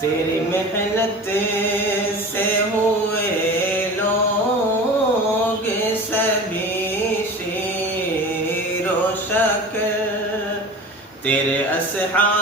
तेरी मेहनत से हुए लोग सभी शीरो शकर, तेरे असहाब